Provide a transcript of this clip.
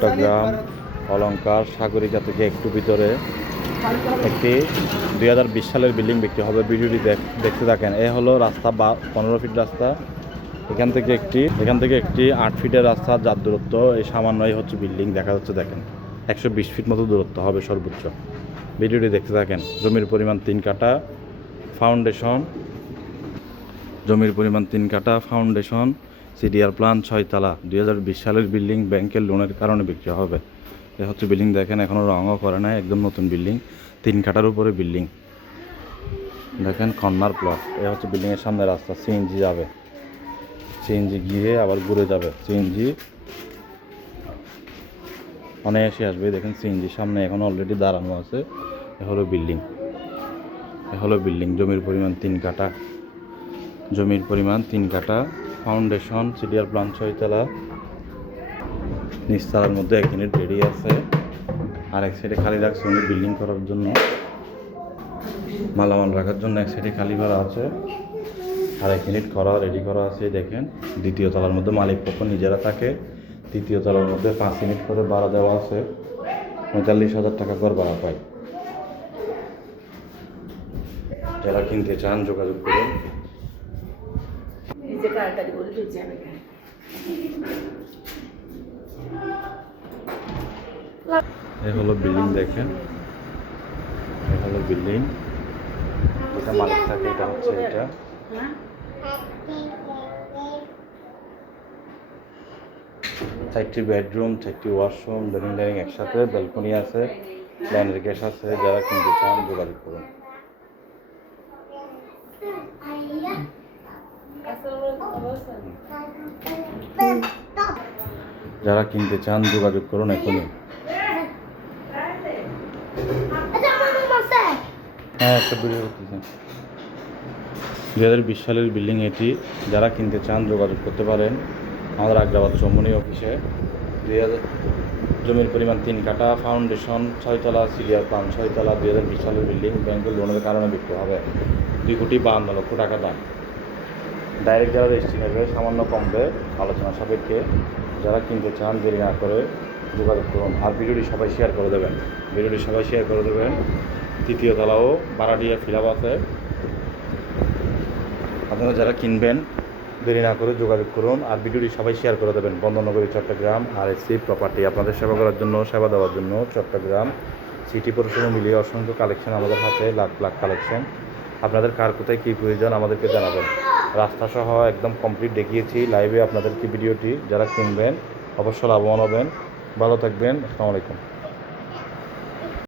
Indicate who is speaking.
Speaker 1: চট্টগ্রাম, অলংকার, সাগরিকা থেকে একটু ভিতরে একটি দুই হাজার বিশ সালের বিল্ডিং বিক্রি হবে। ভিডিওটি দেখ- দেখতে থাকেন। এ হলো রাস্তা বা পনেরো ফিট রাস্তা। এখান থেকে একটি, এখান থেকে একটি আট ফিটের রাস্তা যার দূরত্ব এই সামান্যই হচ্ছে বিল্ডিং। দেখা যাচ্ছে, দেখেন, একশো বিশ ফিট মতো দূরত্ব হবে সর্বোচ্চ। ভিডিওটি দেখতে থাকেন। জমির পরিমাণ তিন কাটা ফাউন্ডেশন। জমির পরিমাণ তিন কাটা ফাউন্ডেশন। সিডিআর প্ল্যান ছয়তলা, দুই হাজার বিশ সালের বিল্ডিং ব্যাংকের লোনের কারণে বিক্রি হবে। এ হচ্ছে বিল্ডিং দেখেন এখনও রঙও করে নাই, একদম নতুন বিল্ডিং, তিন কাটার উপরে বিল্ডিং। দেখেন কর্নার প্লট এ হচ্ছে বিল্ডিংয়ের সামনে রাস্তা সিএনজি যাবে। সিএনজি গিয়ে আবার ঘুরে যাবে। সিএনজি অনায়াসে আসবে, দেখেন সিএনজি সামনে এখন অলরেডি দাঁড়ানো আছে, এ হলো বিল্ডিং। এ হলো বিল্ডিং, জমির পরিমাণ তিন কাটা জমির পরিমাণ তিন কাটা ফাউন্ডেশন সিডিআর প্লান ছয়তলা নিচতলার মধ্যে এক ইউনিট রেডি আছে। আর এক সাইডে খালি রাখছে উনি বিল্ডিং করার জন্য। মালামাল রাখার জন্য এক সাইডে খালি করা আছে। আর এক ইউনিট করা রেডি করা আছে, দেখেন। দ্বিতীয় তলার মধ্যে মালিক পক্ষ নিজেরা থাকে। তৃতীয় তলার মধ্যে পাঁচ ইউনিট করে ভাড়া দেওয়া আছে। পঁয়তাল্লিশ হাজার টাকা করে ভাড়া পায়। যারা কিনতে চান যোগাযোগ করুন।
Speaker 2: তাড়াতাড়ি বলে আমি এখানে।
Speaker 1: এ হলো বিল্ডিং দেখেন এ হলো বিল্ডিং এটা মালিক থাকে, এটা হচ্ছে এটা? চারটি বেডরুম, চারটি ওয়াশরুম লিভিং ডাইনিং একসাথে, ব্যালকনি আছে লাইনের গ্যাস আছে, যারা কিনতে চান যোগাযোগ করুন যারা কিনতে চান, যোগাযোগ করুন এখনই। হ্যাঁ একটা ভিডিও দুই হাজার বিশ সালের বিল্ডিং এটি। যারা কিনতে চান, যোগাযোগ করতে পারেন। আমাদের আগ্রাবাদ চৌমনি অফিসে। দুই হাজার জমির পরিমাণ তিন কাটা ফাউন্ডেশন ছয়তলা সিরিয়ার প্লান ছয়তলা। দুই হাজার বিশ সালের বিল্ডিং ব্যাংকের লোনের কারণে বিক্রি হবে। দুই কোটি বাহান্ন লক্ষ টাকা দাম। ডাইরেক্ট যারা রেজিস্ট্রি নেবে, সামান্য কমবে আলোচনা সাপেক্ষে। যারা কিনতে চান, দেরি না করে যোগাযোগ করুন। আর ভিডিওটি সবাই শেয়ার করে দেবেন। ভিডিওটি সবাই শেয়ার করে দেবেন। তৃতীয় তলাও বারাডিয়া ফিলাপ আছে আপনারা যারা কিনবেন, দেরি না করে যোগাযোগ করুন। আর ভিডিওটি সবাই শেয়ার করে দেবেন। বন্দরনগরী, চট্টগ্রাম আর এসি প্রপার্টি আপনাদের সেবা করার জন্য, সেবা দেওয়ার জন্য চট্টগ্রাম সিটি পৌরসভা মিলিয়ে অসংখ্য কালেকশন আমাদের হাতে, লাখ লাখ কালেকশন আপনাদের কার কোথায় কী প্রয়োজন আমাদেরকে জানাবেন। রাস্তা সহ একদম কমপ্লিট দেখিয়েছি লাইভে আপনাদেরকে ভিডিওটি যারা কিনবেন, অবশ্যই লাভবান হবেন। ভালো থাকবেন, আসসালামু আলাইকুম।